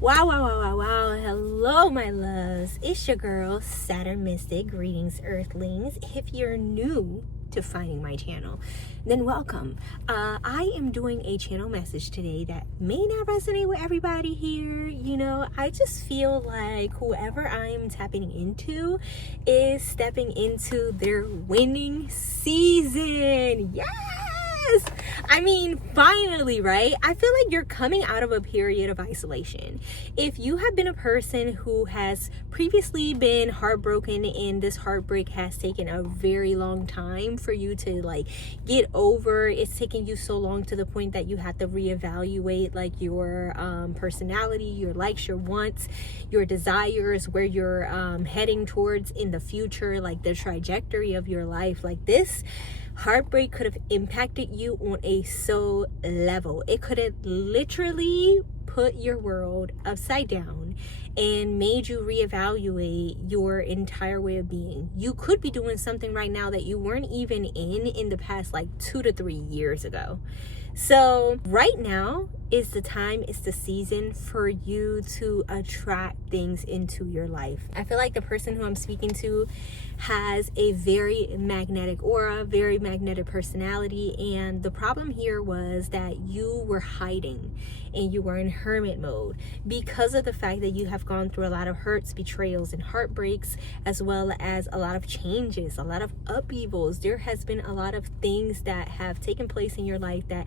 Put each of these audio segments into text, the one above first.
Wow. Hello, my loves. It's your girl, Saturn Mystic. Greetings, Earthlings. If you're new to finding my channel, then welcome. I am doing a channel message today that may not resonate with everybody here. I just feel like whoever I am tapping into is stepping into their winning season. Yes! I mean, finally, right? I feel like you're coming out of a period of isolation. If you have been a person who has previously been heartbroken and this heartbreak has taken a very long time for you to get over, it's taken you so long to the point that you have to reevaluate your personality, your likes, your wants, your desires, where you're heading towards in the future, like the trajectory of your life. Like, this heartbreak could have impacted you on a soul level. It could have literally put your world upside down and made you reevaluate your entire way of being. You could be doing something right now that you weren't even in the past 2 to 3 years ago. So right now is the time, it's the season for you to attract things into your life. I feel like the person who I'm speaking to has a very magnetic aura, very magnetic personality. And the problem here was that you were hiding and you were in hermit mode because of the fact that you have gone through a lot of hurts, betrayals, and heartbreaks, as well as a lot of changes, a lot of upheavals. There has been a lot of things that have taken place in your life that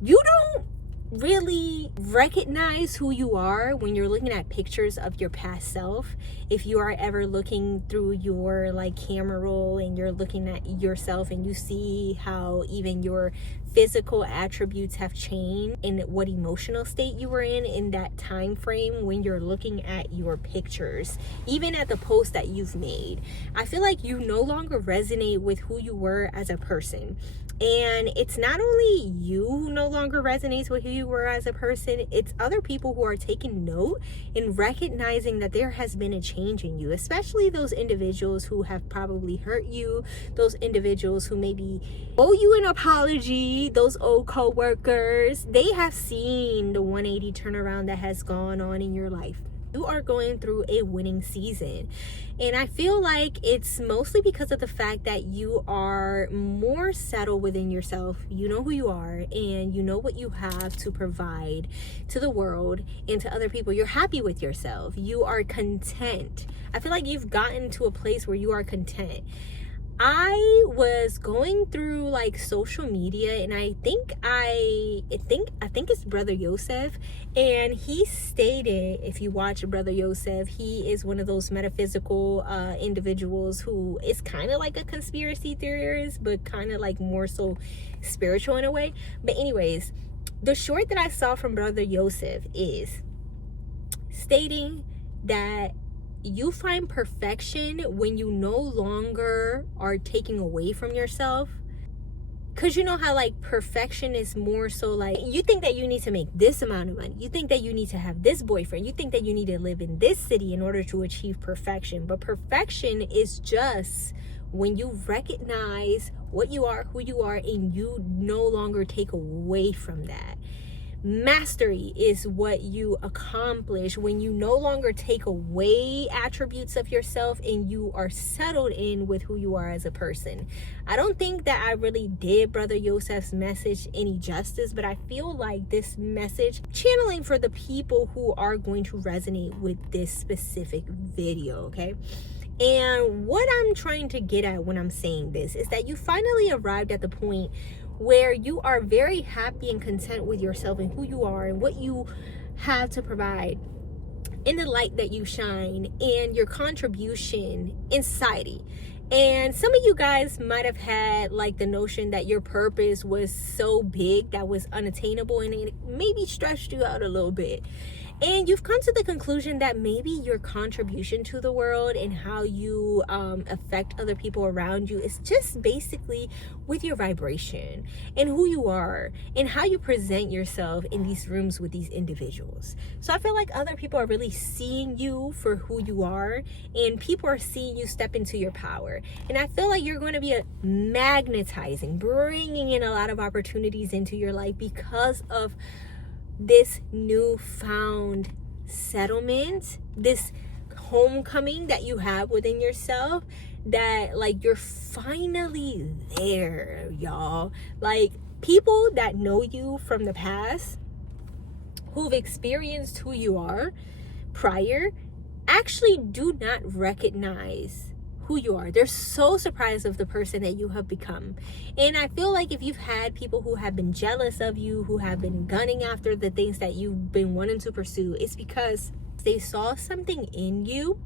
you don't really recognize who you are when you're looking at pictures of your past self. If you are ever looking through your camera roll and you're looking at yourself and you see how even your physical attributes have changed and what emotional state you were in that time frame when you're looking at your pictures, even at the post that you've made, I feel like you no longer resonate with who you were as a person. And it's not only you who no longer resonates with who you were as a person, it's other people who are taking note and recognizing that there has been a change in you, especially those individuals who have probably hurt you, those individuals who maybe owe you an apology, those old co-workers. They have seen the 180 turnaround that has gone on in your life. You are going through a winning season. And I feel like it's mostly because of the fact that you are more settled within yourself. You know who you are and you know what you have to provide to the world and to other people. You're happy with yourself. You are content. I feel like you've gotten to a place where you are content. I was going through social media, and I think it's Brother Yosef, and he stated, if you watch Brother Yosef, he is one of those metaphysical individuals who is kind of like a conspiracy theorist, but kind of more so spiritual in a way. But anyways, the short that I saw from Brother Yosef is stating that you find perfection when you no longer are taking away from yourself. Because you know how perfection is more so you think that you need to make this amount of money. You think that you need to have this boyfriend. You think that you need to live in this city in order to achieve perfection. But perfection is just when you recognize what you are, who you are, and you no longer take away from that. Mastery is what you accomplish when you no longer take away attributes of yourself and you are settled in with who you are as a person. I don't think that I really did Brother Yosef's message any justice, but I feel like this message channeling for the people who are going to resonate with this specific video, okay? And what I'm trying to get at when I'm saying this is that you finally arrived at the point where you are very happy and content with yourself and who you are and what you have to provide in the light that you shine and your contribution in society. And some of you guys might have had the notion that your purpose was so big that was unattainable, and it maybe stretched you out a little bit. And you've come to the conclusion that maybe your contribution to the world and how you affect other people around you is just basically with your vibration and who you are and how you present yourself in these rooms with these individuals. So I feel like other people are really seeing you for who you are, and people are seeing you step into your power. And I feel like you're going to be magnetizing, bringing in a lot of opportunities into your life because of this newfound settlement, this homecoming that you have within yourself, that like you're finally there, y'all. Like, people that know you from the past, who've experienced who you are prior, actually do not recognize who you are. They're so surprised of the person that you have become. And I feel like if you've had people who have been jealous of you, who have been gunning after the things that you've been wanting to pursue, it's because they saw something in you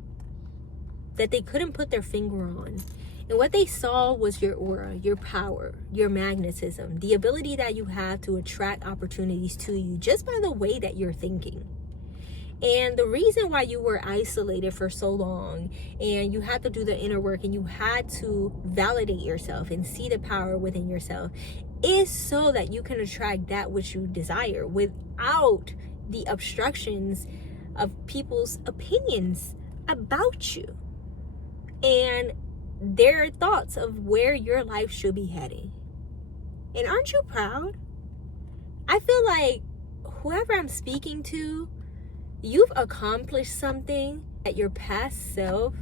that they couldn't put their finger on. And what they saw was your aura, your power, your magnetism, the ability that you have to attract opportunities to you just by the way that you're thinking. And the reason why you were isolated for so long, and you had to do the inner work, and you had to validate yourself and see the power within yourself, is so that you can attract that which you desire without the obstructions of people's opinions about you and their thoughts of where your life should be heading. And aren't you proud? I feel like whoever I'm speaking to, you've accomplished something that your past self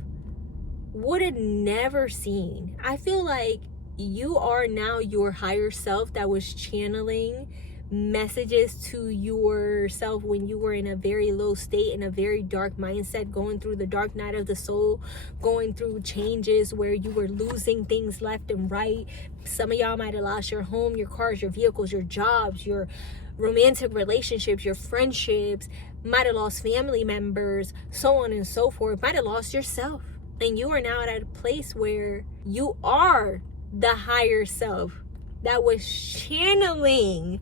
would have never seen. I feel like you are now your higher self that was channeling messages to yourself when you were in a very low state, in a very dark mindset, going through the dark night of the soul, going through changes where you were losing things left and right. Some of y'all might have lost your home, your cars, your vehicles, your jobs, your romantic relationships, your friendships, might have lost family members, so on and so forth, might have lost yourself. And you are now at a place where you are the higher self that was channeling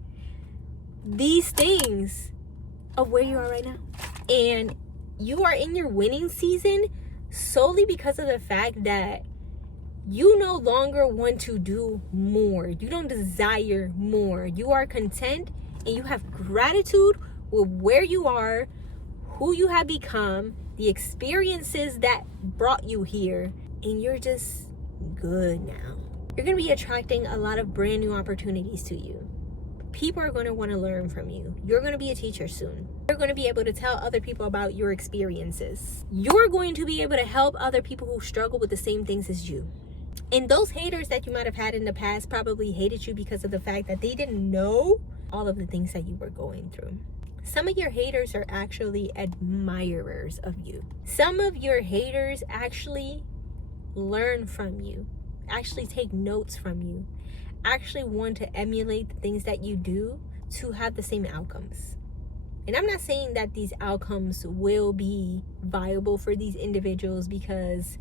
these things of where you are right now. And you are in your winning season solely because of the fact that you no longer want to do more. You don't desire more. You are content and you have gratitude with where you are, who you have become, the experiences that brought you here, and you're just good now. You're going to be attracting a lot of brand new opportunities to you. People are going to want to learn from you. You're going to be a teacher soon. You're going to be able to tell other people about your experiences. You're going to be able to help other people who struggle with the same things as you. And those haters that you might have had in the past probably hated you because of the fact that they didn't know all of the things that you were going through. Some of your haters are actually admirers of you. Some of your haters actually learn from you, actually take notes from you, actually want to emulate the things that you do to have the same outcomes. And I'm not saying that these outcomes will be viable for these individuals because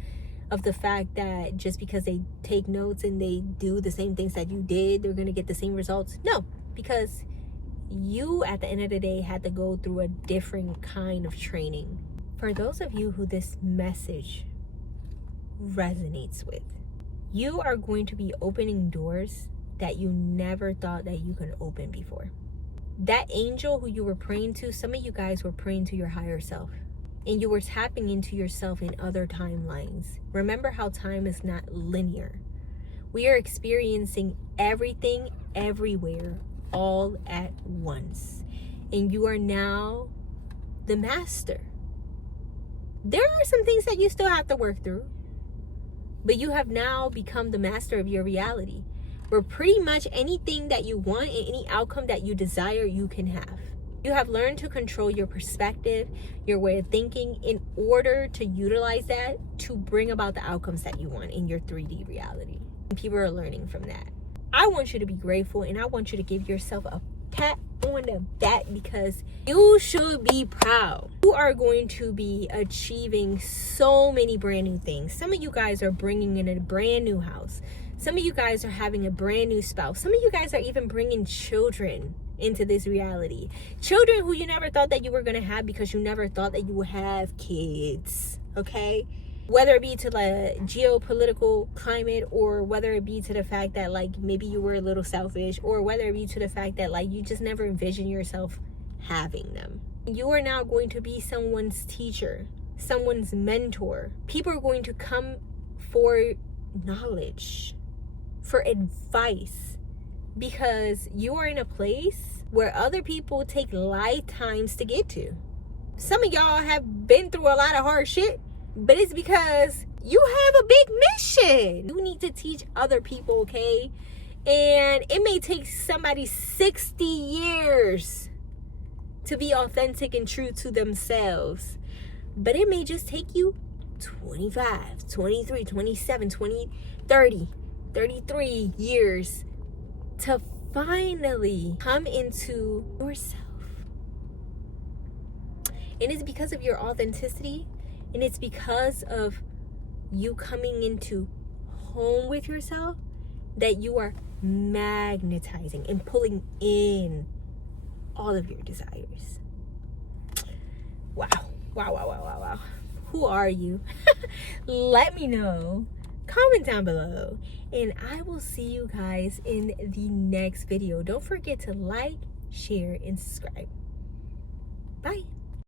of the fact that just because they take notes and they do the same things that you did, they're going to get the same results. No, because you at the end of the day had to go through a different kind of training. For those of you who this message resonates with, you are going to be opening doors that you never thought that you could open before. That angel who you were praying to, some of you guys were praying to your higher self, and you were tapping into yourself in other timelines. Remember how time is not linear. We are experiencing everything everywhere all at once, and you are now the master. There are some things that you still have to work through, but you have now become the master of your reality, where pretty much anything that you want and any outcome that you desire, you can have. You have learned to control your perspective, your way of thinking, in order to utilize that to bring about the outcomes that you want in your 3D reality. And people are learning from that. I want you to be grateful, and I want you to give yourself a pat on the back because you should be proud. You are going to be achieving so many brand new things. Some of you guys are bringing in a brand new house. Some of you guys are having a brand new spouse. Some of you guys are even bringing children into this reality. Children who you never thought that you were going to have because you never thought that you would have kids, okay? Whether it be to the geopolitical climate, or whether it be to the fact that like maybe you were a little selfish, or whether it be to the fact that like you just never envisioned yourself having them. You are now going to be someone's teacher, someone's mentor. People are going to come for knowledge, for advice, because you are in a place where other people take lifetimes to get to. Some of y'all have been through a lot of hard shit, but it's because you have a big mission. You need to teach other people, okay? And it may take somebody 60 years to be authentic and true to themselves, but it may just take you 25, 23, 27, 20, 30, 33 years to finally come into yourself. And it's because of your authenticity, and it's because of you coming into home with yourself that you are magnetizing and pulling in all of your desires. Wow. Who are you? Let me know. Comment down below. And I will see you guys in the next video. Don't forget to like, share, and subscribe. Bye.